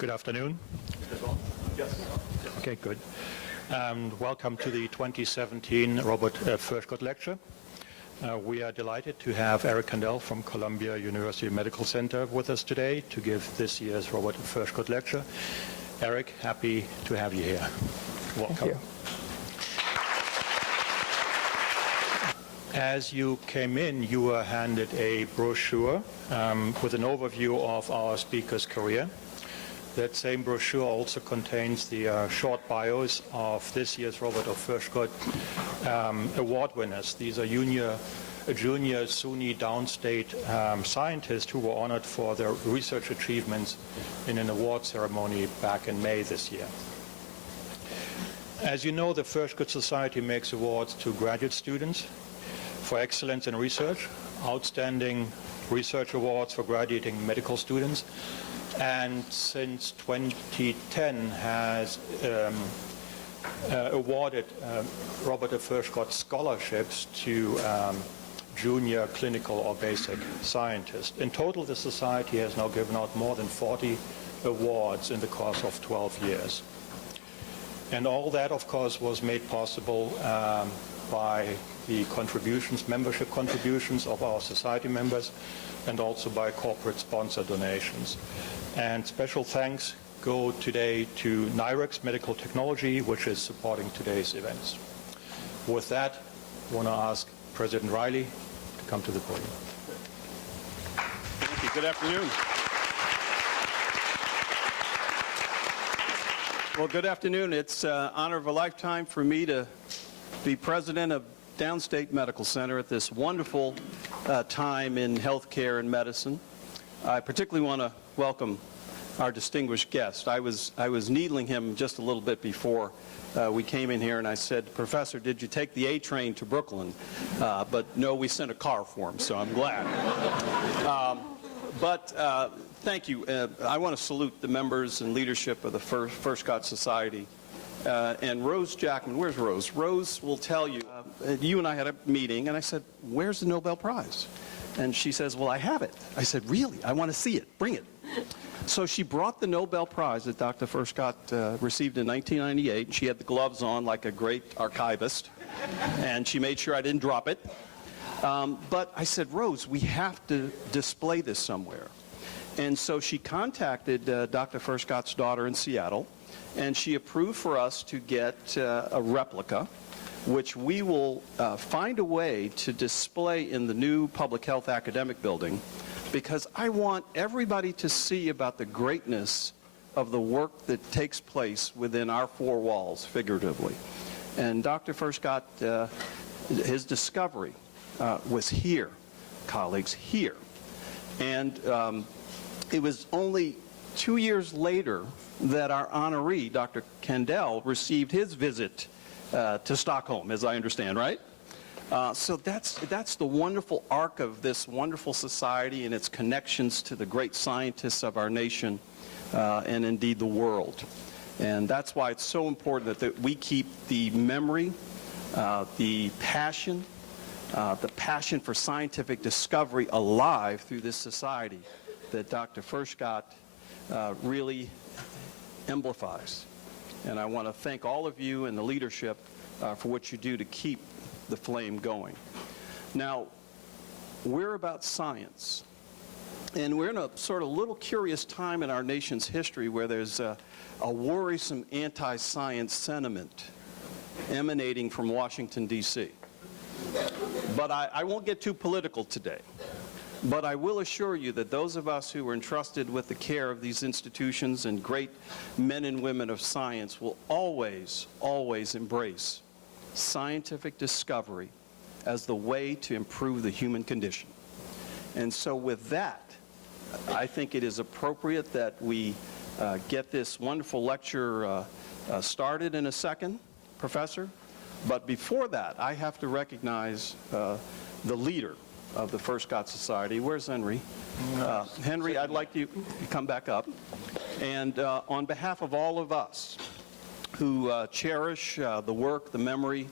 Good afternoon. Yes. Okay, good. And welcome to the 2017 Robert Furchgott Lecture. We are delighted to have Eric Kandel from Columbia University Medical Center with us today to give this year's Robert Furchgott Lecture. Eric, happy to have you here. Welcome. Thank you. As you came in, you were handed a brochure with an overview of our speaker's career. That same brochure also contains the short bios of this year's Robert Furchgott award winners. These are junior SUNY Downstate scientists who were honored for their research achievements in an award ceremony back in May this year. As you know, the Furchgott Society makes awards to graduate students for excellence in research, outstanding research awards for graduating medical students, and since 2010 has awarded Robert Furchgott scholarships to junior clinical or basic scientists. In total, the Society has now given out more than 40 awards in the course of 12 years. And all that, of course, was made possible by the contributions, membership contributions of our Society members, and also by corporate sponsor donations. And special thanks go today to Nyrx Medical Technology, which is supporting today's events. With that, I want to ask President Riley to come to the podium. Thank you. Good afternoon. Well, good afternoon. It's an honor of a lifetime for me to be president of Downstate Medical Center at this wonderful time in healthcare and medicine. I particularly want to welcome our distinguished guest. I was needling him just a little bit before we came in here, and I said, "Professor, did you take the A train to Brooklyn?" But no, we sent a car for him, so I'm glad. Thank you. I want to salute the members and leadership of the Furchgott Society. And Rose Jackman, where's Rose? Rose will tell you, you and I had a meeting, and I said, "Where's the Nobel Prize?" And she says, "Well, I have it." I said, "Really? I want to see it. Bring it." So she brought the Nobel Prize that Dr. Furchgott received in 1998. She had the gloves on like a great archivist, and she made sure I didn't drop it. But I said, "Rose, we have to display this somewhere." And so she contacted Dr. Furchgott's daughter in Seattle, and she approved for us to get a replica, which we will find a way to display in the new Public Health Academic Building, because I want everybody to see about the greatness of the work that takes place within our four walls, figuratively. And Dr. Furchgott, his discovery was here, colleagues, here. And it was only 2 years later that our honoree, Dr. Kandel, received his visit to Stockholm, as I understand, right? So that's the wonderful arc of this wonderful society and its connections to the great scientists of our nation and indeed the world. And that's why it's so important that we keep the memory, the passion for scientific discovery alive through this society that Dr. Furchgott really exemplifies. And I want to thank all of you and the leadership for what you do to keep the flame going. Now, we're about science. And we're in a sort of little curious time in our nation's history where there's a worrisome anti-science sentiment emanating from Washington, D.C. But I won't get too political today. But I will assure you that those of us who are entrusted with the care of these institutions and great men and women of science will always, always embrace scientific discovery as the way to improve the human condition. And so with that, I think it is appropriate that we get this wonderful lecture started in a second, Professor. But before that, I have to recognize the leader of the Furchgott Society. Where's Henry? Henry, I'd like you to come back up. And on behalf of all of us who cherish the work, the memory,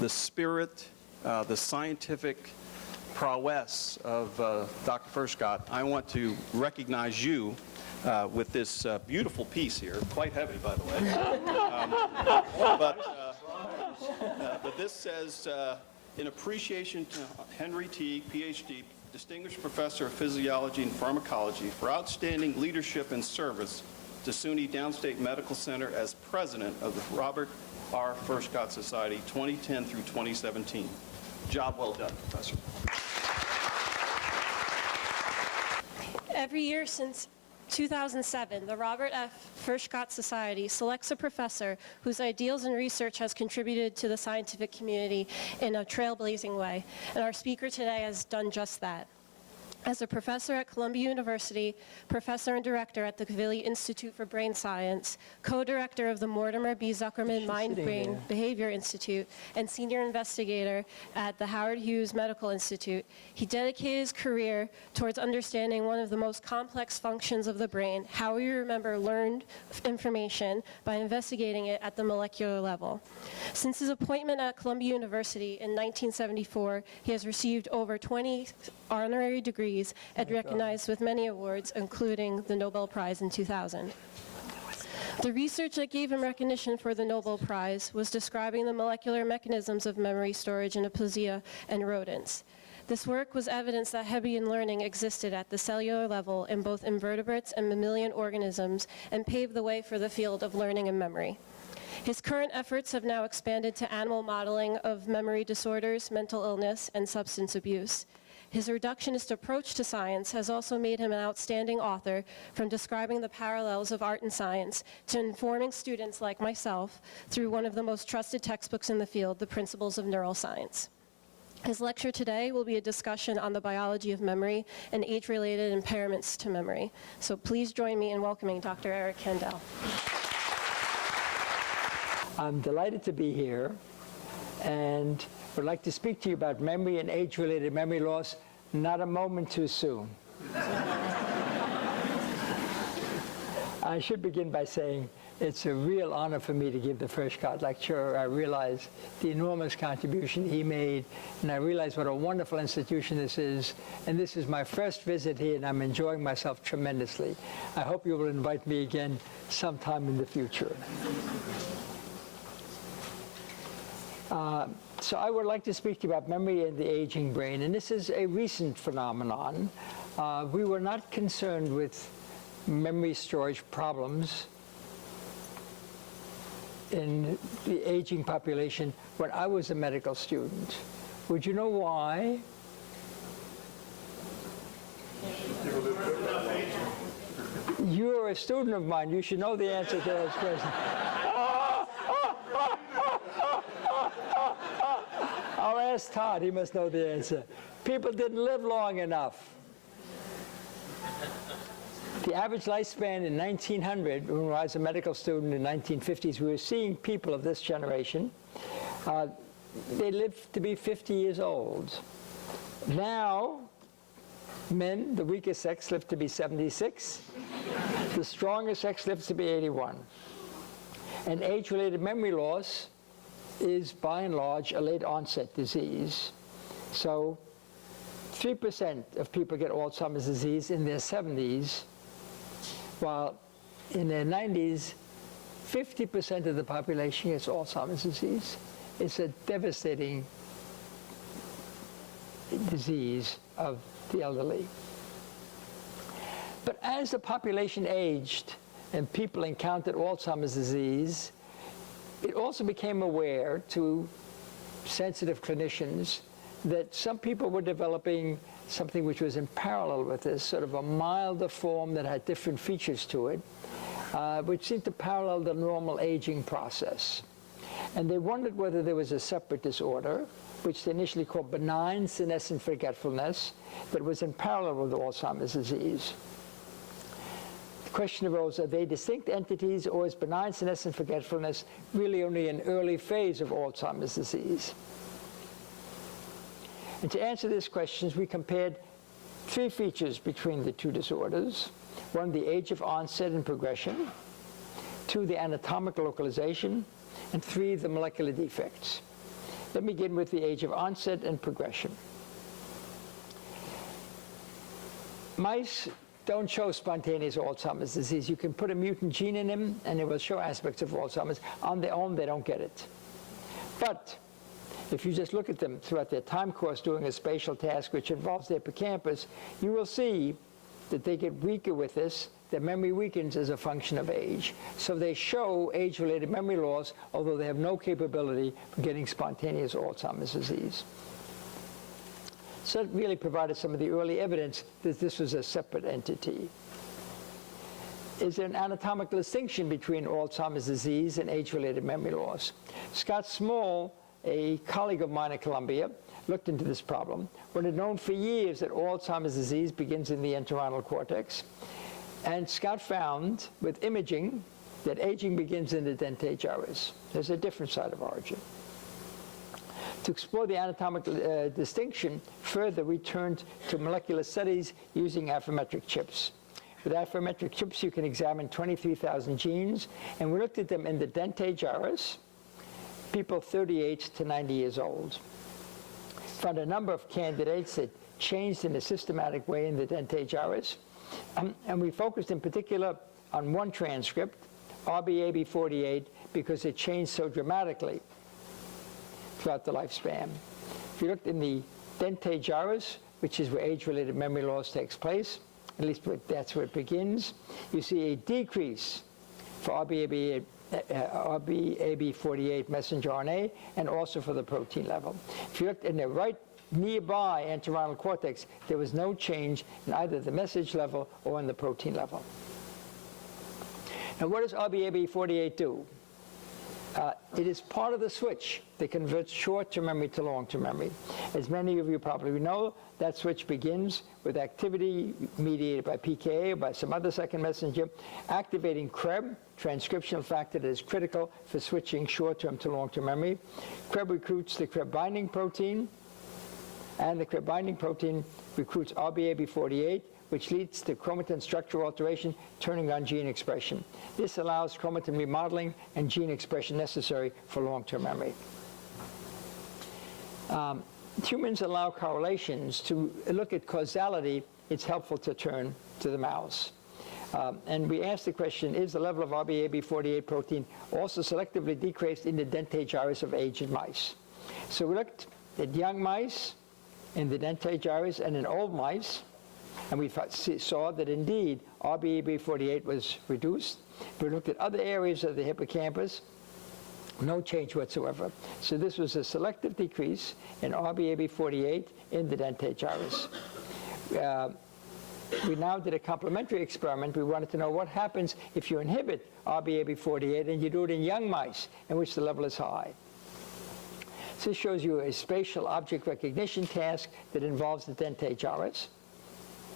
the spirit, the scientific prowess of Dr. Furchgott, I want to recognize you with this beautiful piece here, quite heavy, by the way. But this says, in appreciation to Henry Teague, Ph.D., Distinguished Professor of Physiology and Pharmacology, for outstanding leadership and service to SUNY Downstate Medical Center as President of the Robert R. Furchgott Society 2010 through 2017. Job well done, Professor. Every year since 2007, the Robert F. Furchgott Society selects a professor whose ideals and research has contributed to the scientific community in a trailblazing way, and our speaker today has done just that. As a professor at Columbia University, professor and director at the Kavli Institute for Brain Science, co-director of the Mortimer B. Zuckerman Mind-Brain Behavior Institute, and senior investigator at the Howard Hughes Medical Institute, he dedicated his career towards understanding one of the most complex functions of the brain, how we remember learned information, by investigating it at the molecular level. Since his appointment at Columbia University in 1974, he has received over 20 honorary degrees and recognized with many awards, including the Nobel Prize in 2000. The research that gave him recognition for the Nobel Prize was describing the molecular mechanisms of memory storage in aplasia and rodents. This work was evidence that Hebbian learning existed at the cellular level in both invertebrates and mammalian organisms and paved the way for the field of learning and memory. His current efforts have now expanded to animal modeling of memory disorders, mental illness, and substance abuse. His reductionist approach to science has also made him an outstanding author, from describing the parallels of art and science to informing students like myself through one of the most trusted textbooks in the field, The Principles of Neuroscience. His lecture today will be a discussion on the biology of memory and age-related impairments to memory. So please join me in welcoming Dr. Eric Kandel. I'm delighted to be here and would like to speak to you about memory and age-related memory loss, not a moment too soon. I should begin by saying it's a real honor for me to give the Furchgott lecture. I realize the enormous contribution he made, and I realize what a wonderful institution this is. And this is my first visit here, and I'm enjoying myself tremendously. I hope you will invite me again sometime in the future. So I would like to speak to you about memory and the aging brain, and this is a recent phenomenon. We were not concerned with memory storage problems in the aging population when I was a medical student. Would you know why? You're a student of mine. You should know the answer to those questions. I'll ask Todd. He must know the answer. People didn't live long enough. The average lifespan in 1900, when I was a medical student in the 1950s, we were seeing people of this generation. They lived to be 50 years old. Now, men, the weakest sex, live to be 76. The strongest sex lives to be 81. And age-related memory loss is, by and large, a late-onset disease. So 3% of people get Alzheimer's disease in their 70s, while in their 90s, 50% of the population gets Alzheimer's disease. It's a devastating disease of the elderly. But as the population aged and people encountered Alzheimer's disease, it also became aware to sensitive clinicians that some people were developing something which was in parallel with this, sort of a milder form that had different features to it, which seemed to parallel the normal aging process. And they wondered whether there was a separate disorder, which they initially called benign senescent forgetfulness, that was in parallel with Alzheimer's disease. The question arose, are they distinct entities, or is benign senescent forgetfulness really only an early phase of Alzheimer's disease? And to answer these questions, we compared 3 features between the 2 disorders. 1, the age of onset and progression. 2, the anatomical localization. And 3, the molecular defects. Let me begin with the age of onset and progression. Mice don't show spontaneous Alzheimer's disease. You can put a mutant gene in them, and it will show aspects of Alzheimer's. On their own, they don't get it. But if you just look at them throughout their time course doing a spatial task which involves the hippocampus, you will see that they get weaker with this. Their memory weakens as a function of age. So they show age-related memory loss, although they have no capability for getting spontaneous Alzheimer's disease. So it really provided some of the early evidence that this was a separate entity. Is there an anatomical distinction between Alzheimer's disease and age-related memory loss? Scott Small, a colleague of mine at Columbia, looked into this problem. One had known for years that Alzheimer's disease begins in the entorhinal cortex. And Scott found, with imaging, that aging begins in the dentate gyrus. There's a different side of origin. To explore the anatomical distinction further, we turned to molecular studies using affymetric chips. With affymetric chips, you can examine 23,000 genes, and we looked at them in the dentate gyrus, people 38 to 90 years old. Found a number of candidates that changed in a systematic way in the dentate gyrus, and we focused in particular on one transcript, RBAB48, because it changed so dramatically throughout the lifespan. If you looked in the dentate gyrus, which is where age-related memory loss takes place, at least that's where it begins, you see a decrease for RBAB48 messenger RNA and also for the protein level. If you looked in the right nearby entorhinal cortex, there was no change in either the message level or in the protein level. Now, what does RBAB48 do? It is part of the switch that converts short-term memory to long-term memory. As many of you probably know, that switch begins with activity mediated by PKA or by some other second messenger, activating CREB, transcriptional factor that is critical for switching short-term to long-term memory. CREB recruits the CREB binding protein, and the CREB binding protein recruits RBAB48, which leads to chromatin structure alteration, turning on gene expression. This allows chromatin remodeling and gene expression necessary for long-term memory. Humans allow correlations. To look at causality, it's helpful to turn to the mouse. And we asked the question, is the level of RBAB48 protein also selectively decreased in the dentate gyrus of aged mice? So we looked at young mice in the dentate gyrus and in old mice, and we saw that indeed RBAB48 was reduced. We looked at other areas of the hippocampus, no change whatsoever. So this was a selective decrease in RBAB48 in the dentate gyrus. We now did a complementary experiment. We wanted to know what happens if you inhibit RBAB48 and you do it in young mice in which the level is high. So this shows you a spatial object recognition task that involves the dentate gyrus.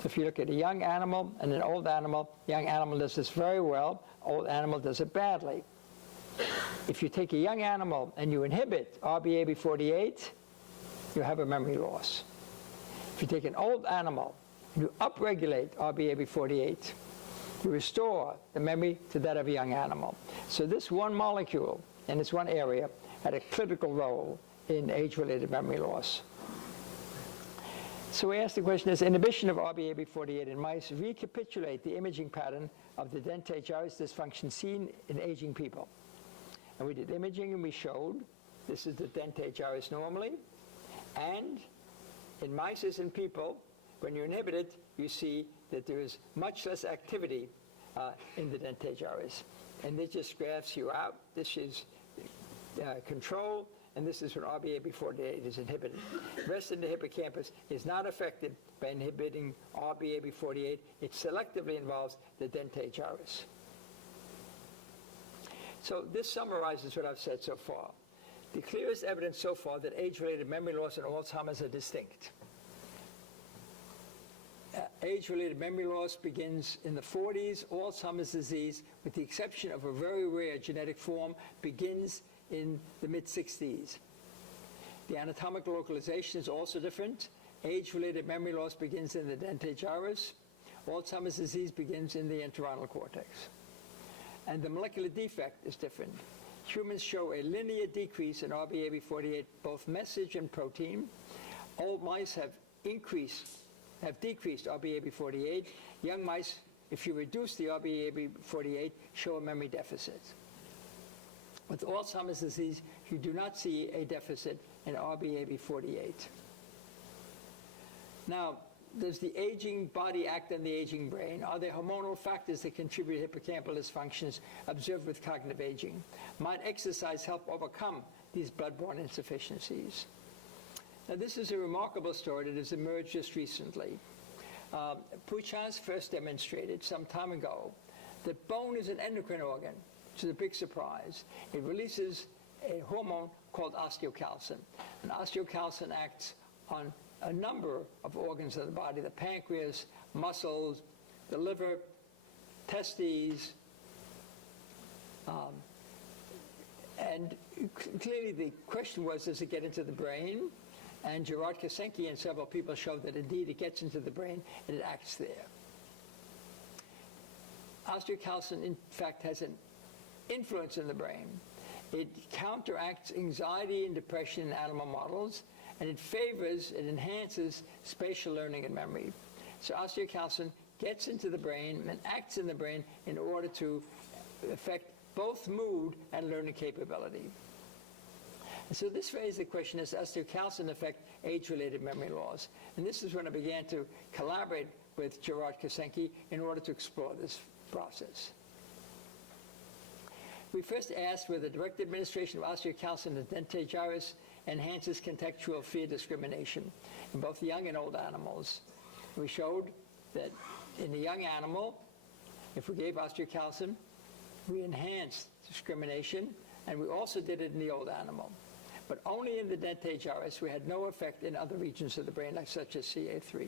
So if you look at a young animal and an old animal, young animal does this very well, old animal does it badly. If you take a young animal and you inhibit RBAB48, you have a memory loss. If you take an old animal and you upregulate RBAB48, you restore the memory to that of a young animal. So this one molecule in this one area had a critical role in age-related memory loss. So we asked the question, does inhibition of RBAB48 in mice recapitulate the imaging pattern of the dentate gyrus dysfunction seen in aging people? And we did imaging and we showed this is the dentate gyrus normally. And in mice as in people, when you inhibit it, you see that there is much less activity in the dentate gyrus. And this just graphs you out. This is control, and this is when RBAB48 is inhibited. The rest of the hippocampus is not affected by inhibiting RBAB48. It selectively involves the dentate gyrus. So this summarizes what I've said so far. The clearest evidence so far that age-related memory loss and Alzheimer's are distinct. Age-related memory loss begins in the 40s. Alzheimer's disease, with the exception of a very rare genetic form, begins in the mid-60s. The anatomical localization is also different. Age-related memory loss begins in the dentate gyrus. Alzheimer's disease begins in the entorhinal cortex. And the molecular defect is different. Humans show a linear decrease in RBAB48, both message and protein. Old mice have increased have decreased RBAB48. Young mice, if you reduce the RBAB48, show a memory deficit. With Alzheimer's disease, you do not see a deficit in RBAB48. Now, does the aging body act on the aging brain? Are there hormonal factors that contribute to hippocampal dysfunctions observed with cognitive aging? Might exercise help overcome these blood-borne insufficiencies? Now, this is a remarkable story that has emerged just recently. Puchas first demonstrated some time ago that bone is an endocrine organ, which is a big surprise. It releases a hormone called osteocalcin. And osteocalcin acts on a number of organs of the body: the pancreas, muscles, the liver, testes, and clearly the question was, does it get into the brain? And Gerard Kosenki and several people showed that indeed it gets into the brain and it acts there. Osteocalcin, in fact, has an influence in the brain. It counteracts anxiety and depression in animal models, and it enhances spatial learning and memory. So osteocalcin gets into the brain and acts in the brain in order to affect both mood and learning capability. And so this raised the question, does osteocalcin affect age-related memory loss? And this is when I began to collaborate with Gerard Kosenki in order to explore this process. We first asked whether direct administration of osteocalcin in the dentate gyrus enhances contextual fear discrimination in both young and old animals. We showed that in the young animal, if we gave osteocalcin, we enhanced discrimination, and we also did it in the old animal. But only in the dentate gyrus. We had no effect in other regions of the brain, like such as CA3.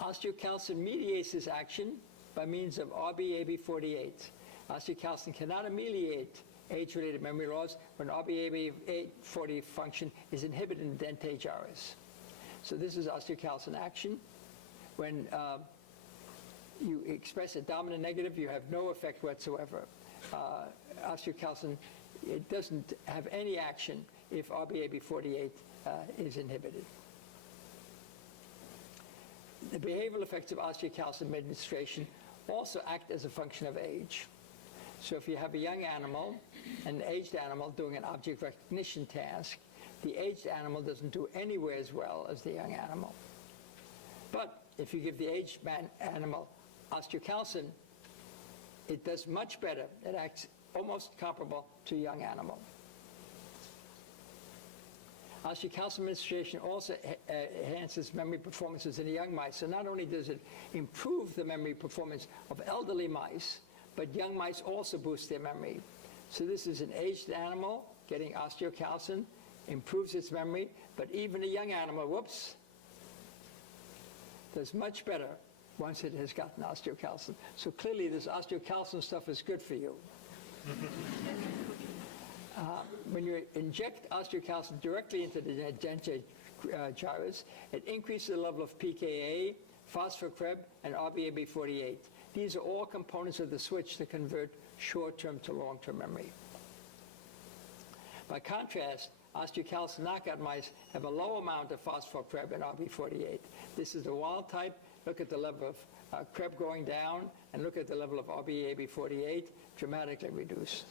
Osteocalcin mediates this action by means of RBAB48. Osteocalcin cannot ameliorate age-related memory loss when RBAB40 function is inhibited in the dentate gyrus. So this is osteocalcin action. When you express a dominant negative, you have no effect whatsoever. Osteocalcin, it doesn't have any action if RBAB48 is inhibited. The behavioral effects of osteocalcin administration also act as a function of age. So if you have a young animal and an aged animal doing an object recognition task, the aged animal doesn't do anywhere as well as the young animal. But if you give the aged animal osteocalcin, it does much better. It acts almost comparable to a young animal. Osteocalcin administration also enhances memory performances in the young mice. So not only does it improve the memory performance of elderly mice, but young mice also boost their memory. So this is an aged animal getting osteocalcin, improves its memory, but even a young animal, whoops, does much better once it has gotten osteocalcin. So clearly this osteocalcin stuff is good for you. When you inject osteocalcin directly into the dentate gyrus, it increases the level of pKa, phospho-Krebs, and RBAB48. These are all components of the switch that convert short-term to long-term memory. By contrast, osteocalcin knockout mice have a low amount of phospho-Krebs and RB48. This is the wild type. Look at the level of Krebs going down, and look at the level of RBAB48, dramatically reduced.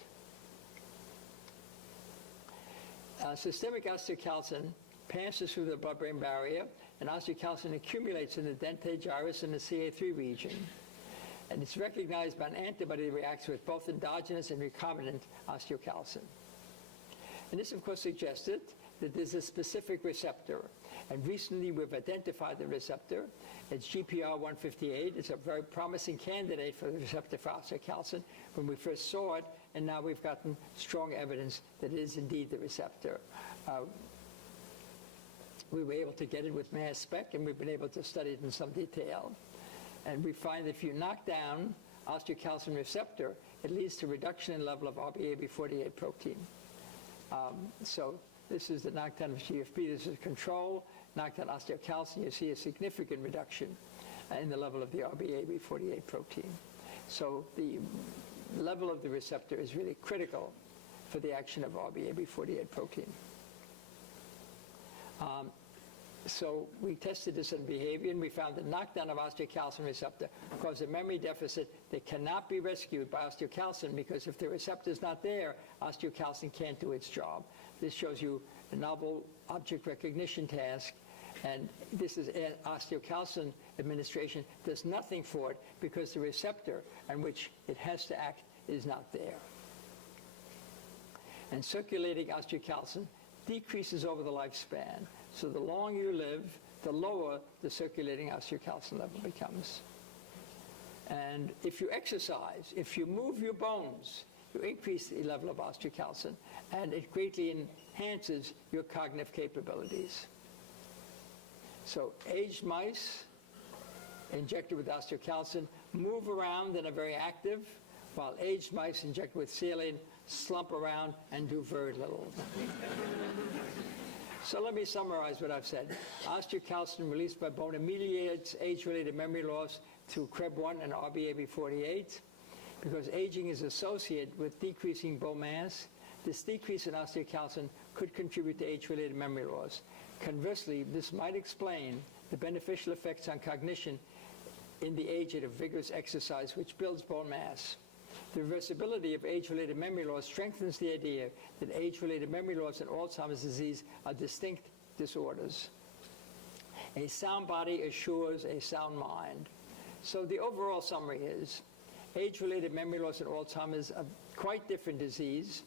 Systemic osteocalcin passes through the blood-brain barrier, and osteocalcin accumulates in the dentate gyrus and the CA3 region. And it's recognized by an antibody that reacts with both endogenous and recombinant osteocalcin. And this, of course, suggested that there's a specific receptor. And recently, we've identified the receptor. It's GPR158. It's a very promising candidate for the receptor for osteocalcin when we first saw it, and now we've gotten strong evidence that it is indeed the receptor. We were able to get it with mass spec, and we've been able to study it in some detail. And we find that if you knock down osteocalcin receptor, it leads to reduction in level of RBAB48 protein. So this is the knockdown of GFP. This is control. Knockdown osteocalcin, you see a significant reduction in the level of the RBAB48 protein. So the level of the receptor is really critical for the action of RBAB48 protein. So we tested this on behavior, and we found that knockdown of osteocalcin receptor causes a memory deficit that cannot be rescued by osteocalcin, because if the receptor is not there, osteocalcin can't do its job. This shows you a novel object recognition task, and this is osteocalcin administration does nothing for it because the receptor on which it has to act is not there. And circulating osteocalcin decreases over the lifespan. So the longer you live, the lower the circulating osteocalcin level becomes. And if you exercise, if you move your bones, you increase the level of osteocalcin, and it greatly enhances your cognitive capabilities. So aged mice injected with osteocalcin move around and are very active, while aged mice injected with saline slump around and do very little. So let me summarize what I've said. Osteocalcin released by bone mediates age-related memory loss through CREB1 and RBAB48. Because aging is associated with decreasing bone mass, this decrease in osteocalcin could contribute to age-related memory loss. Conversely, this might explain the beneficial effects on cognition in the age of vigorous exercise, which builds bone mass. The reversibility of age-related memory loss strengthens the idea that age-related memory loss and Alzheimer's disease are distinct disorders. A sound body assures a sound mind. So the overall summary is, age-related memory loss and Alzheimer's are quite different disease.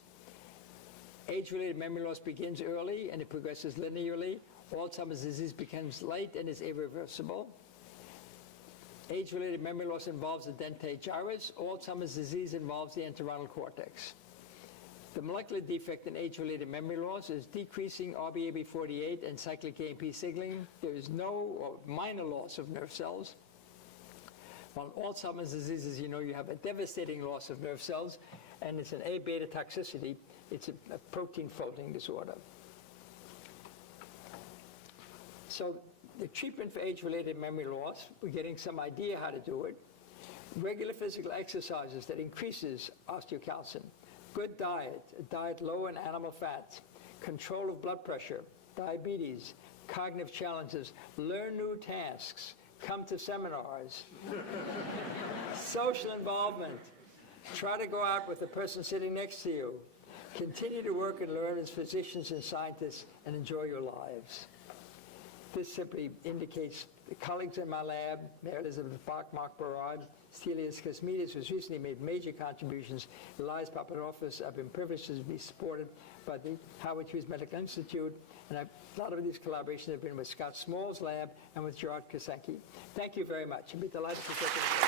Age-related memory loss begins early and it progresses linearly. Alzheimer's disease becomes late and is irreversible. Age-related memory loss involves the dentate gyrus. Alzheimer's disease involves the entorhinal cortex. The molecular defect in age-related memory loss is decreasing RBAB48 and cyclic AMP signaling. There is no or minor loss of nerve cells. While Alzheimer's disease, as you know, you have a devastating loss of nerve cells, and it's an A-beta toxicity. It's a protein folding disorder. So the treatment for age-related memory loss, we're getting some idea how to do it. Regular physical exercises that increases osteocalcin. Good diet, a diet low in animal fats. Control of blood pressure, diabetes, cognitive challenges. Learn new tasks. Come to seminars. Social involvement. Try to go out with the person sitting next to you. Continue to work and learn as physicians and scientists and enjoy your lives. This simply indicates the colleagues in my lab, Mary Elizabeth Bach, Mark Barad, Stelios Kosmides, who's recently made major contributions. Elias Papadopoulos, I've been privileged to be supported by the Howard Hughes Medical Institute, and a lot of these collaborations have been with Scott Small's lab and with Gerard Kosenki. Thank you very much. I'd be delighted to take it.